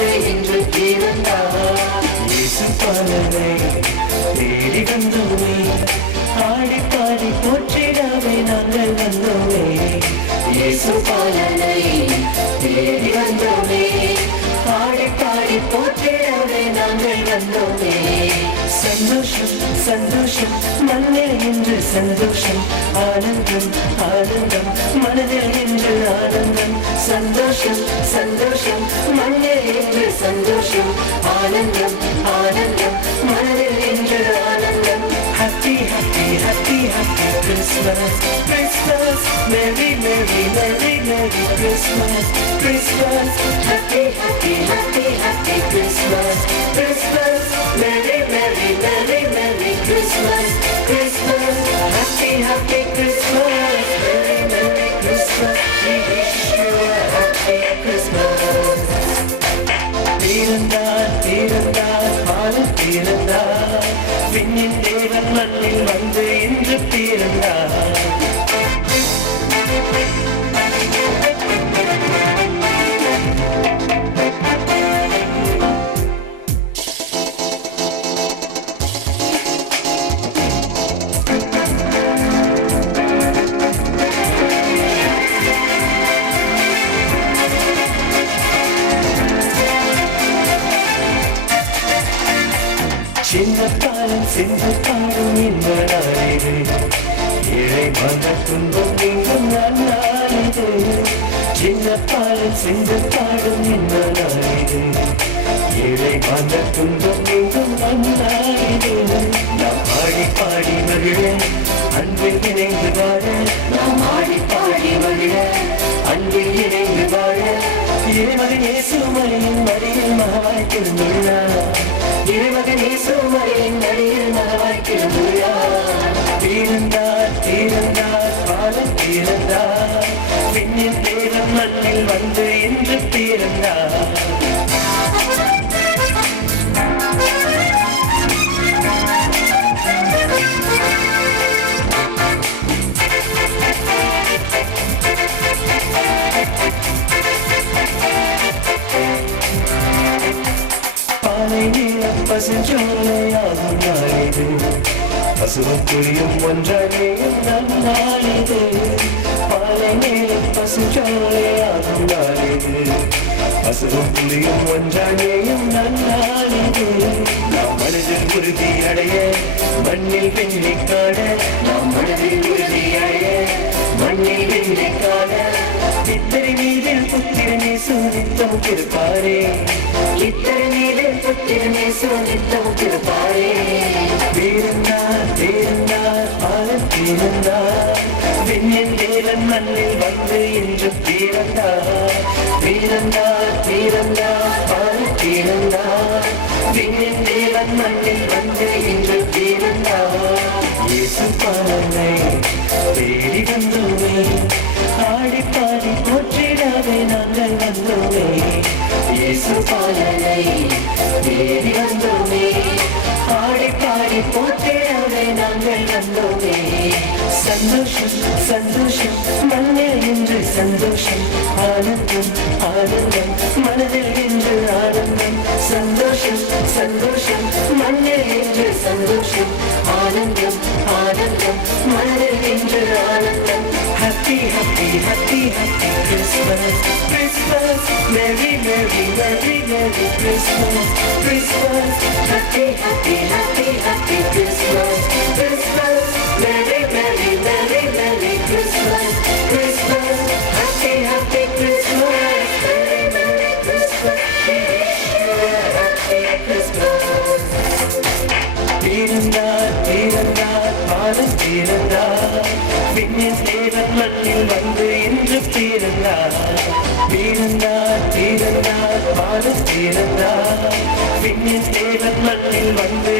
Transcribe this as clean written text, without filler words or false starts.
என்று பிறந்தார். இயேசு பாலனை தேடி வந்தோமே, ஆடி பாடி போற்றிடவே நாங்கள் வந்தோமே. இயேசு பாலனை தேடி வந்தோமே, ஆடி பாடி போற்றிடவே நாங்கள் வந்தோமே. சந்தோஷம் சந்தோஷம் மண்ணில் என்று சந்தோஷம், ஆனந்தம் ஆனந்தம் மனதில் என்று ஆனந்தம். சந்தோஷம் சந்தோஷம் மண்ணில் என்று சந்தோஷம், ஆனந்தம் ஆனந்தம் மனதில் என்று ஆனந்தம். Happy happy happy happy Christmas, Christmas, Merry Merry Merry Merry Christmas, Christmas. Happy happy happy happy Christmas, Christmas, Merry Merry Merry Merry Christmas, Christmas. Happy happy Christmas, Merry Merry Christmas. We wish you a happy Christmas. பிறந்தார் பிறந்தார் பாலன் பிறந்தார், விண்ணின் தேவன் மண்ணில் வந்து இன்று பிறந்தார். சின்ன பாலம் சென்று பாடும் இந்த நாளிது, ஏழை மன துன்பம் நீங்கும் நாளிது. சின்ன பாலம் சென்று பாடும் இந்த நாளிது, ஏழை மன துன்பம் நீங்கும் நாளிது. நாம் ஆடி பாடி மகிழ அன்பில் இணைந்து வாழ, நாம் ஆடி பாடி மகிழ அன்பில் இணைந்து வாழ. இறைமகன் இயேசு மரியின் மடியில் மகவாய் பிறந்துள்ளார், இறைமகன் இயேசு மரியின் மடியில் மகவாய் பிறந்துள்ளார். பிறந்தார் பிறந்தார் பாலன் பிறந்தார், விண்ணின் தேவன் மண்ணில் வந்து இன்று பிறந்தார். பசுஞ்சோலையாகும் நாளிது, பசுவும் புலியும் ஒன்றானேயும் நன்னாளிது. பாலை நேரம் பசுஞ்சோலையாகும் நாளிது, பசுவும் புலியும் ஒன்றானேயும் நன்னாளிது. நாம் மனதில் உறுதி அடைய மண்ணில் வெள்ளி காண, நாம் மனதில் உறுதி அடைய மண்ணில் வெள்ளி காண. இத்தனை மீதில் புத்திரனே சுனித்தம் திருப்பாரே, இத்தனை மீதில் புத்திரனே சுனித்தம் திருப்பாரே. பிறந்தார் பிறந்தார் பாலன் பிறந்தார், விண்ணின் தேவன் மண்ணில் வந்து இன்று பிறந்தார். பிறந்தார் பிறந்தார் பாலன் பிறந்தார், விண்ணின் தேவன் மண்ணில் வந்து இன்று பிறந்தார். இயேசு பாலனை தேடி வந்தோமே, ஆடி பாடி போற்றிடவே நாங்கள் வந்தோமே. இயேசு பாலனை தேடி வந்தோமே, ஆடி பாடி போற்றிடவே நாங்கள் வந்தோமே. சந்தோஷம் சந்தோஷம் மண்ணில் என்று சந்தோஷம், ஆனந்தம் ஆனந்தம் மனதில் என்று ஆனந்தம். சந்தோஷம் சந்தோஷம் மண்ணில் என்று சந்தோஷம், ஆனந்தம் ஆனந்தம் மனதில் என்று ஆனந்தம். Happy happy happy happy Christmas, Christmas, Merry Merry Merry Merry Christmas, Christmas. Happy happy happy happy Christmas, Christmas, Merry Merry Merry Merry Christmas, Christmas. Happy happy Christmas, Merry Merry Christmas. We wish you a happy Christmas. பிறந்தார் பிறந்தார் பாலன் பிறந்தார், விண்ணின் தேவன் மண்ணில் வந்து இன்று பிறந்தார். பிறந்தார் பிறந்தார் பாலன் பிறந்தார், விண்ணின் தேவன் மண்ணில் வந்து